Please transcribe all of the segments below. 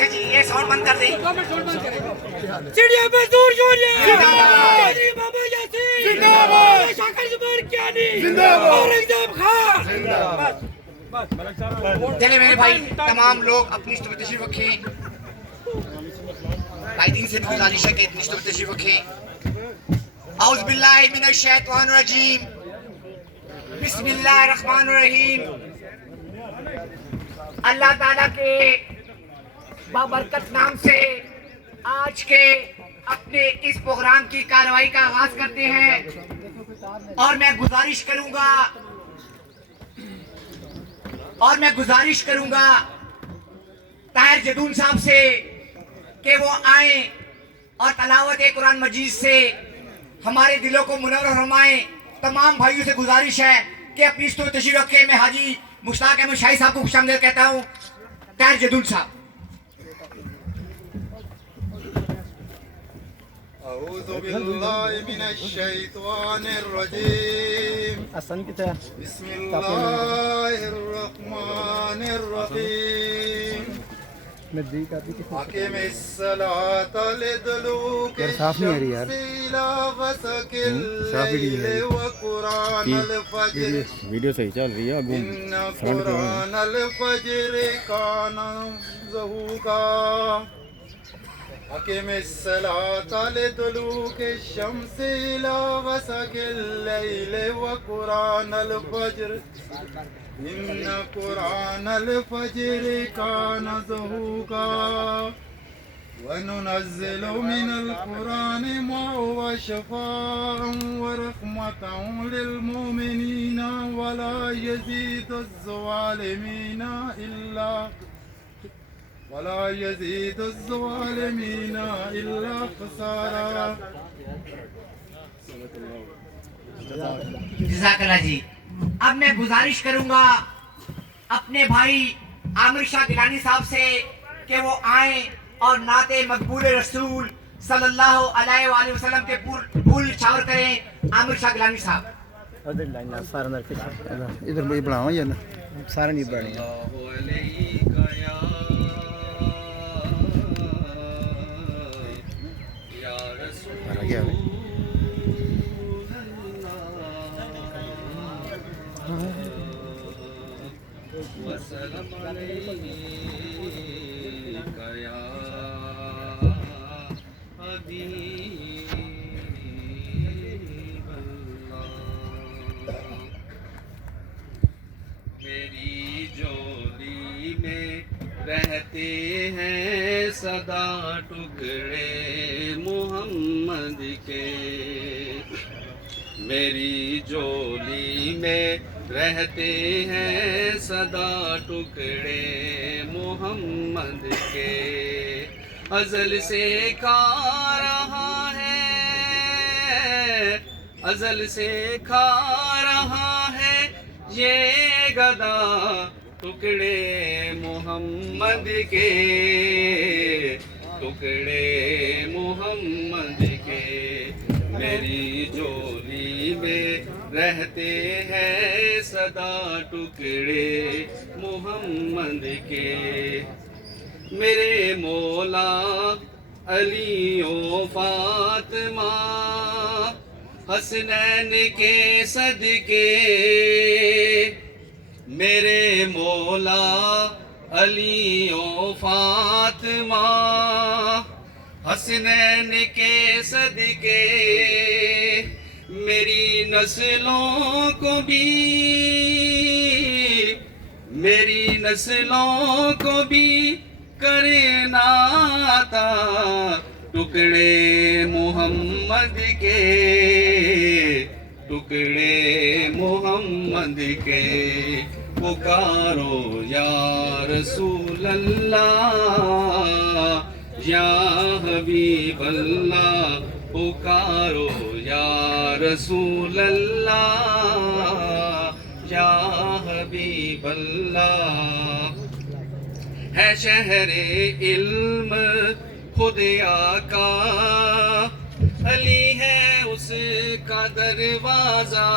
رکھے جی، یہ ساؤنڈ بند کر دیں. چڑیا مزدور یونین قادری بابا یاسین زندہ باد، شاکر زبان کیانی زندہ باد، اورنگزیب خان. چلے میرے بھائی تمام لوگ اپنی اسٹور پہ تشریف رکھیں. بھائی دین سے بھی گزارش ہے کہ اپنی اسٹور پہ تشریف رکھیں. اعوذ باللہ من الشیطان الرجیم، بسم اللہ الرحمن الرحیم. اللہ تعالیٰ کے بابرکت نام سے آج کے اپنے اس پروگرام کی کارروائی کا آغاز کرتے ہیں. اور میں گزارش کروں گا طاہر جدون صاحب سے کہ وہ آئیں اور تلاوت قرآن مجید سے ہمارے دلوں کو منور فرمائیں. تمام بھائیوں سے گزارش ہے کہ اپنی اسٹور تشریف رکھیں. میں حاجی مشتاق احمد شاہی صاحب کو خوش آمدید کہتا ہوں. طاہر جدون صاحب. اعوذ باللہ من الشیطان الرجیم، بسم اللہ الرحمن الرحیم. اقم الصلاة لدلوک الشمس الى غسق اللیل وقرآن الفجر ویڈیو صحیح چل رہی ہے. ان قرآن الفجر کان مشہودا. اقم الصلاة لدلوک الشمس الى غسق اللیل وقرآن الفجر ان قرآن الفجر کان مشہودا. وننزل من القرآن ما هو شفاء ورحمة للمؤمنين ولا يزيد الظالمين إلا خسارا. جزاک اللہ جی. اب میں گزارش کروں گا اپنے بھائی عامر شاہ گیلانی صاحب سے کہ وہ آئیں اور نعت مقبول رسول صلی اللہ علیہ وآلہ وسلم کے پھول چھاور کریں. عامر شاہ گیلانی صاحب. ادھر بڑھاؤ یا نا سارا نہیں بڑھیں. وسلم علیک یا حبیب اللہ. میری جولی میں رہتے ہیں سدا ٹکڑے محمد کے. میری جولی میں رہتے ہیں سدا ٹکڑے محمد کے. ازل سے کھا رہا ہے، ازل سے کھا رہا ہے یہ گدا ٹکڑے محمد کے، ٹکڑے محمد کے. میری جولی میں رہتے ہیں سدا ٹکڑے محمد کے. میرے مولا علی و فاطمہ حسنین کے صدقے. میرے مولا علی و فاطمہ حسنین کے صدقے میری نسلوں کو بھی، میری نسلوں کو بھی کرنا عطا ٹکڑے محمد کے، ٹکڑے محمد کے. پکارو یا رسول اللہ یا حبیب اللہ، پکارو یا رسول اللہ یا حبیب اللہ. ہے شہر علم خود آقا، علی ہے اس کا دروازہ.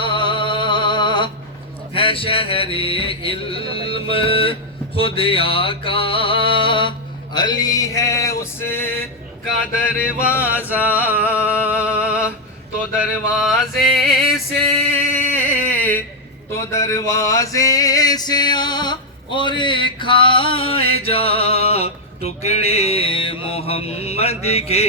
ہے شہر علم خود آقا، علی ہے اس کا دروازہ تو دروازے سے آ اور کھائے جا ٹکڑے محمد کے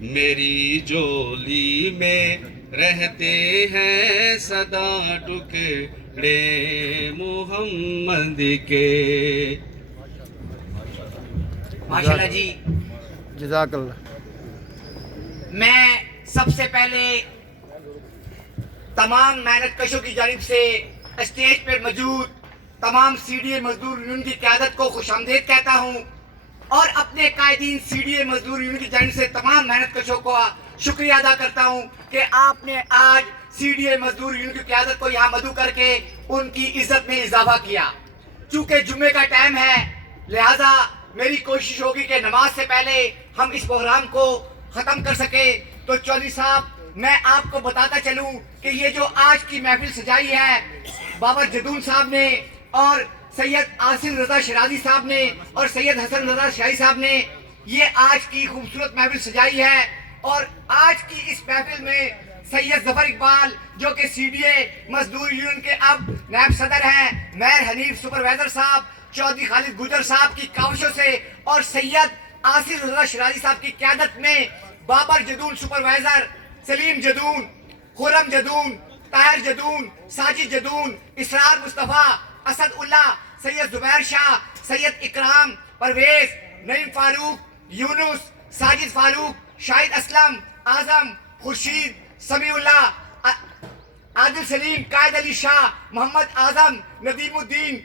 میری جولی میں رہتے ہیں سدا ٹکڑے محمد کے. ماشاءاللہ جی. جزاک اللہ. میں سب سے پہلے تمام محنت کشوں کی جانب سے اسٹیج پر موجود تمام سی ڈی اے مزدور یونین کی قیادت کو خوش آمدید کہتا ہوں اور اپنے قائدین سی ڈی اے مزدور یونین کی جانب سے تمام محنت کشوں کو شکریہ ادا کرتا ہوں کہ آپ نے آج سی ڈی اے مزدور یونین کی قیادت کو یہاں مدعو کر کے ان کی عزت میں اضافہ کیا. چونکہ جمعے کا ٹائم ہے لہذا میری کوشش ہوگی کہ نماز سے پہلے ہم اس پروگرام کو ختم کر سکے. تو چودھری صاحب میں آپ کو بتاتا چلوں کہ یہ جو آج کی محفل سجائی ہے بابر جدون صاحب نے اور سید عاصم رضا شیرازی صاحب نے اور سید حسن رضا شاہی صاحب نے یہ آج کی خوبصورت محفل سجائی ہے. اور آج کی اس محفل میں سید ظفر اقبال جو کہ سی ڈی اے مزدور یونین کے اب نائب صدر ہیں، مہر حنیف سپروائزر صاحب، چودھری خالد گجر صاحب کی کاوشوں سے اور سید عاصم رضا شیرازی صاحب کی قیادت میں بابر جدون سپروائزر، سلیم جدون، خرم جدون، طاہر جدون، ساجد جدون، اسرار مصطفیٰ، اسد اللہ، سید زبیر شاہ، سید اکرام، پرویز، نعیم فاروق، یونس، ساجد فاروق، شاہد اسلم، اعظم، خورشید، سمیع اللہ، عادل سلیم، قائد علی شاہ، محمد اعظم، ندیم الدین،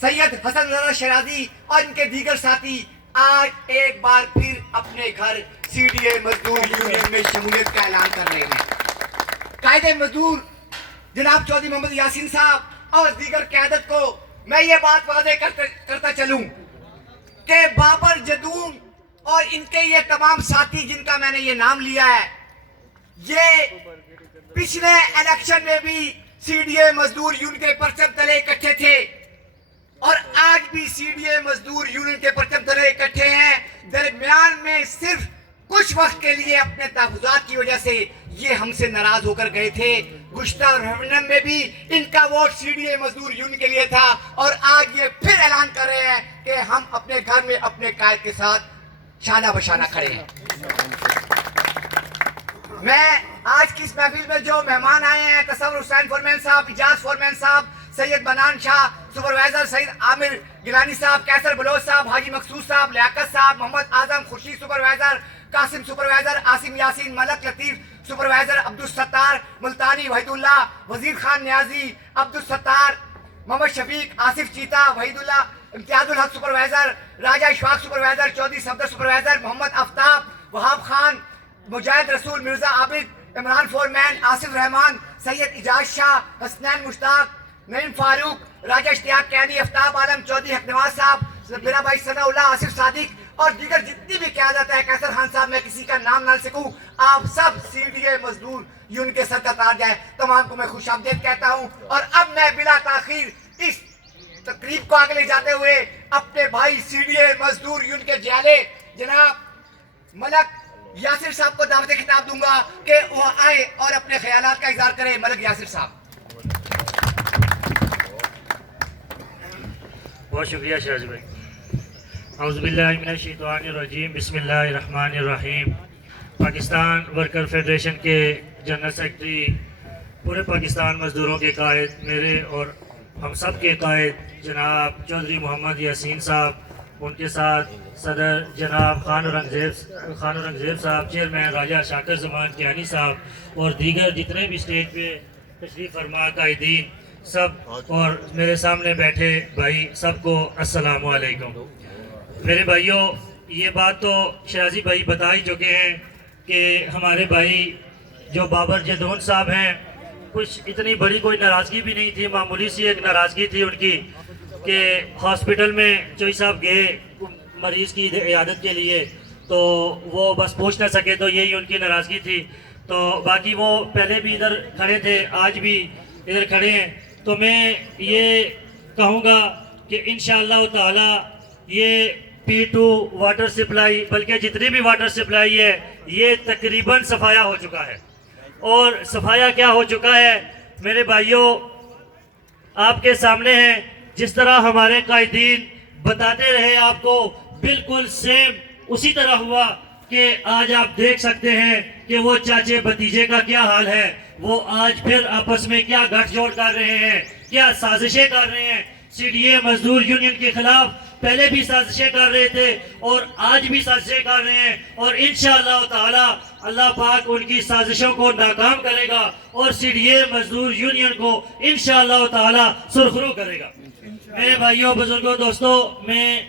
سید حسن رضا شیرازی اور ان کے دیگر ساتھی آج ایک بار پھر اپنے گھر سی ڈی اے مزدور یونین میں شمولیت کا اعلان کر رہے ہیں. قائد مزدور جناب چودھری محمد یاسین صاحب اور دیگر قیادت کو میں یہ بات واضح کرتا چلوں کہ بابر جدون اور ان کے یہ تمام ساتھی جن کا میں نے یہ نام لیا ہے یہ پچھلے الیکشن میں بھی سی ڈی اے مزدور یونین کے پرچم تلے اکٹھے تھے اور آج بھی سی ڈی اے مزدور یونین کے پرچم تلے اکٹھے ہیں. درمیان میں صرف کچھ وقت کے لیے اپنے تحفظات کی وجہ سے یہ ہم سے ناراض ہو کر گئے تھے. گزشتہ ریفرنڈم میں بھی ان کا ووٹ سی ڈی اے مزدور یونین کے لیے تھا اور آج یہ پھر اعلان کر رہے ہیں کہ ہم اپنے گھر میں اپنے قائد کے ساتھ شانہ بشانہ کھڑے ہیں. میں آج کی اس محفل میں جو مہمان آئے ہیں تصور حسین فورمین صاحب، اجاز فورمین صاحب، سید بنان شاہ سپروائزر، سید عامر گیلانی صاحب، کیسر بلوچ صاحب، حاجی مقصود صاحب، لیاقت صاحب، محمد اعظم، خورشید سپروائزر، قاسم سپروائزر، عاصم یاسین، ملک لطیف سپروائزر، عبدالستار ملتانی، وحید اللہ، وزیر خان نیازی، عبدالستار، محمد شفیق، آصف چیتا، وحید اللہ، امتیاز الحق سپروائزر، راجہ اشفاق سپروائزر، چودھری صفدر سپروائزر، محمد آفتاب، وہاب خان، مجاہد رسول، مرزا عابد، عمران فورمین، آصف رحمان، سید اجاز شاہ، حسنین مشتاق، نعیم فاروق، راجہ اشتیاق قیدی، افتاب عالم، چودھری حق نواز صاحب، میرا بھائی ثناء اللہ، آصف صادق اور دیگر جتنی بھی قیادت ہے، کیسر خان صاحب، میں کسی کا نام نہ لے سکوں، آپ سب سی ڈی اے مزدور یونین کے سر کا تاج ہے. تمام کو میں خوش آمدید کہتا ہوں اور اب میں بلا تاخیر اس تقریب کو آگے لے جاتے ہوئے اپنے بھائی سی ڈی اے مزدور یونین کے جیالے جناب ملک یاسر صاحب کو دعوت خطاب دوں گا کہ وہ آئے اور اپنے خیالات کا اظہار کرے. ملک یاسر صاحب. بہت شکریہ شہزاد بھائی. اعوذ باللہ من الشیطان الرجیم، بسم اللہ الرحمن الرحیم. پاکستان ورکر فیڈریشن کے جنرل سیکرٹری، پورے پاکستان مزدوروں کے قائد، میرے اور ہم سب کے قائد جناب چودھری محمد یاسین صاحب، ان کے ساتھ صدر جناب خان اورنگزیب صاحب، چیئرمین راجہ شاکر زمان کیانی صاحب اور دیگر جتنے بھی اسٹیج پہ تشریف فرما قائدین سب اور میرے سامنے بیٹھے بھائی سب کو السلام علیکم. میرے بھائیوں، یہ بات تو شیرازی بھائی بتا ہی چکے ہیں کہ ہمارے بھائی جو بابر جدون صاحب ہیں، کچھ اتنی بڑی کوئی ناراضگی بھی نہیں تھی، معمولی سی ایک ناراضگی تھی ان کی کہ ہاسپٹل میں چوئی صاحب گئے مریض کی عیادت کے لیے تو وہ بس پہنچ نہ سکے، تو یہی ان کی ناراضگی تھی. تو باقی وہ پہلے بھی ادھر کھڑے تھے، آج بھی ادھر کھڑے ہیں. تو میں یہ کہوں گا کہ انشاءاللہ تعالی یہ P2 واٹر سپلائی بلکہ جتنی بھی واٹر سپلائی ہے یہ تقریباً صفایا ہو چکا ہے. اور صفایا کیا ہو چکا ہے میرے بھائیوں آپ کے سامنے ہیں. جس طرح ہمارے قائدین بتاتے رہے آپ کو بالکل سیم اسی طرح ہوا کہ آج آپ دیکھ سکتے ہیں کہ وہ چاچے بھتیجے کا کیا حال ہے. وہ آج پھر آپس میں کیا گٹھ جوڑ کر رہے ہیں, کیا سازشیں کر رہے ہیں. CDA مزدور یونین کے خلاف پہلے بھی سازشیں کر رہے تھے اور آج بھی سازشیں کر رہے ہیں, اور انشاءاللہ تعالی اللہ پاک ان کی سازشوں کو ناکام کرے گا اور CDA مزدور یونین کو انشاءاللہ تعالی سرخرو کرے گا. میرے بھائیوں بزرگوں دوستوں, میں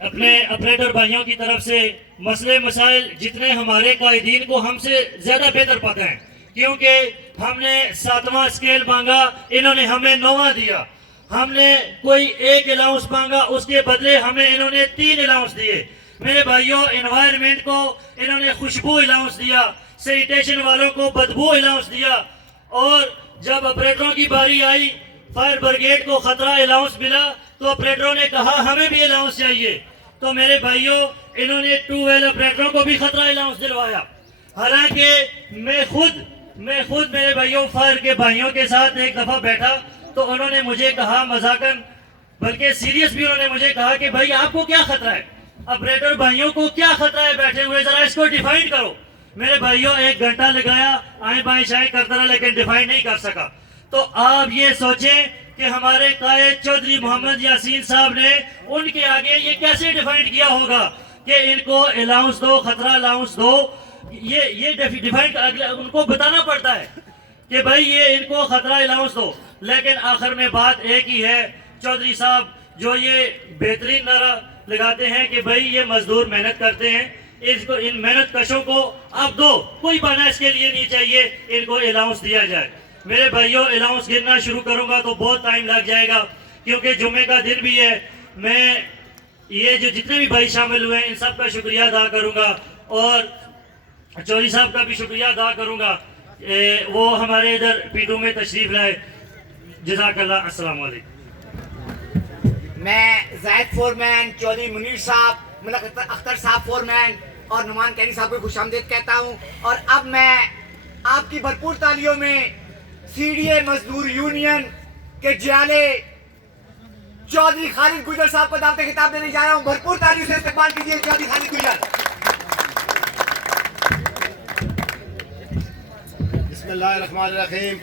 اپنے اپریٹر بھائیوں کی طرف سے مسئلے مسائل جتنے ہمارے قائدین کو ہم سے زیادہ بہتر پتہ ہیں, کیونکہ ہم نے 7واں اسکیل مانگا, انہوں نے ہمیں 9واں دیا. ہم نے کوئی 1 الاؤنس مانگا, اس کے بدلے ہمیں انہوں نے 3 الاؤنس دیے. میرے بھائیوں انوائرمنٹ کو انہوں نے خوشبو الاؤنس دیا, سینیٹیشن والوں کو بدبو الاؤنس دیا, اور جب اپریٹروں کی باری آئی فائر بریگیڈ کو خطرہ الاؤنس ملا تو اپریٹروں نے کہا ہمیں بھی الاؤنس چاہیے. تو میرے بھائیوں انہوں نے 2 ویل اپریٹروں کو بھی خطرہ الاؤنس دلوایا. حالانکہ میں خود میرے بھائیوں فائر کے بھائیوں کے ساتھ ایک دفعہ بیٹھا تو انہوں نے مجھے کہا مذاقاً بلکہ سیریس بھی انہوں نے مجھے کہا کہ بھائی آپ کو کیا خطرہ ہے, اپریٹر بھائیوں کو کیا خطرہ ہے بیٹھے ہوئے, ذرا اس کو ڈیفائن کرو. میرے بھائیوں 1 گھنٹہ لگایا, آئیں بائیں شائیں کرتا رہا لیکن ڈیفائن نہیں کر سکا. تو آپ یہ سوچیں کہ ہمارے قائد چودھری محمد یاسین صاحب نے ان کے آگے یہ کیسے ڈیفائن کیا ہوگا کہ ان کو الاؤنس دو, خطرہ الاؤنس دو. یہ ڈیفائن ان کو بتانا پڑتا ہے کہ بھائی یہ ان کو خطرہ الاؤنس دو. لیکن آخر میں بات ایک ہی ہے, چودھری صاحب جو یہ بہترین نعرہ لگاتے ہیں کہ بھائی یہ مزدور محنت کرتے ہیں, ان محنت کشوں کو آپ دو, کوئی بہانہ اس کے لیے نہیں چاہیے, ان کو الاؤنس دیا جائے. میرے بھائیوں الاؤنس گننا شروع کروں گا تو بہت ٹائم لگ جائے گا کیونکہ جمعے کا دن بھی ہے. میں یہ جو جتنے بھی بھائی شامل ہوئے ہیں ان سب کا شکریہ ادا کروں گا, اور چودھری صاحب کا بھی شکریہ ادا کروں گا, وہ ہمارے ادھر P2 میں تشریف لائے. جزاک اللہ. السلام علیکم. میں زاہد فورمین, چودھری منیر صاحب, ملک اختر صاحب فورمین اور نعمان کینی صاحب کو خوش آمدید کہتا ہوں. اور اب میں آپ کی بھرپور تالیوں میں CDA مزدور یونین کے جیالے چودھری خالد گجر صاحب کو دعوت خطاب دینے جا رہا ہوں. بھرپور تالیوں سے استقبال کیجیے چودھری خالد گجر. بسم اللہ الرحمن الرحیم.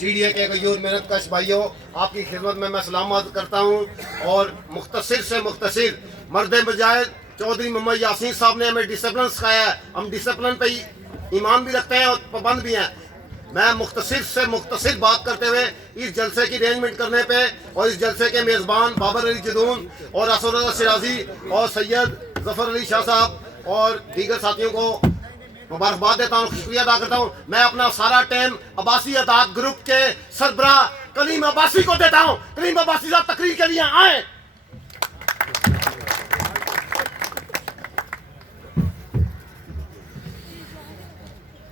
CDA کے غیور محنت کش بھائیوں, آپ کی خدمت میں سلام عرض کرتا ہوں. اور مختصر سے مختصر مرد مجاہد چودھری محمد یاسین صاحب نے ہمیں ڈسپلن سکھایا ہے. ہم ڈسپلن پہ ایمان بھی رکھتے ہیں اور پابند بھی ہیں. میں مختصر سے مختصر بات کرتے ہوئے اس جلسے کی ارینجمنٹ کرنے پہ اور اس جلسے کے میزبان بابر علی جدون اور اسد رضا شرازی اور سید ظفر علی شاہ صاحب اور دیگر ساتھیوں کو مبارکباد دیتا ہوں, شکریہ ادا کرتا ہوں. میں اپنا سارا ٹائم عباسی اداد گروپ کے سربراہ کلیم عباسی کو دیتا ہوں. کلیم عباسی صاحب تقریر کے لیے آئیں.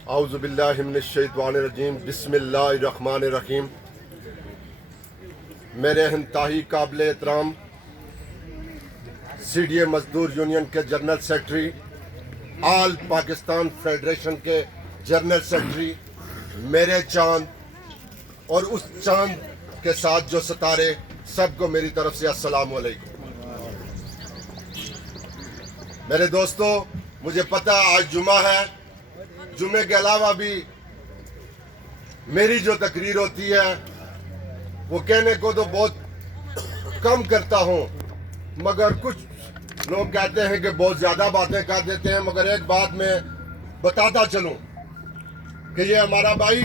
اعوذ باللہ من الشیطان الرجیم. بسم اللہ الرحمن الرحیم. میرے انتہائی قابل احترام CDA مزدور یونین کے جنرل سیکرٹری, آل پاکستان فیڈریشن کے جنرل سیکرٹری, میرے چاند اور اس چاند کے ساتھ جو ستارے, سب کو میری طرف سے السلام علیکم. میرے دوستو, مجھے پتہ آج جمعہ ہے, جمعے کے علاوہ بھی میری جو تقریر ہوتی ہے وہ کہنے کو تو بہت کم کرتا ہوں, مگر کچھ لوگ کہتے ہیں کہ بہت زیادہ باتیں کر دیتے ہیں. مگر ایک بات میں بتاتا چلوں کہ یہ ہمارا بھائی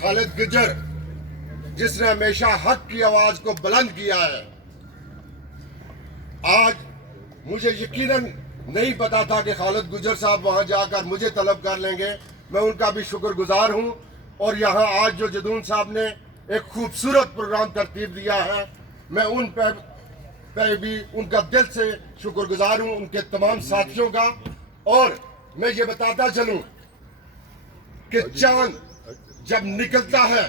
خالد گجر, جس نے ہمیشہ حق کی آواز کو بلند کیا ہے, آج مجھے یقیناً نہیں پتا تھا کہ خالد گجر صاحب وہاں جا کر مجھے طلب کر لیں گے. میں ان کا بھی شکر گزار ہوں. اور یہاں آج جو جدون صاحب نے ایک خوبصورت پروگرام ترتیب دیا ہے, میں ان پہ بھی ان کا دل سے شکر گزار ہوں, ان کے تمام ساتھیوں کا. اور میں یہ بتاتا چلوں کہ چاند جب نکلتا ہے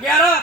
11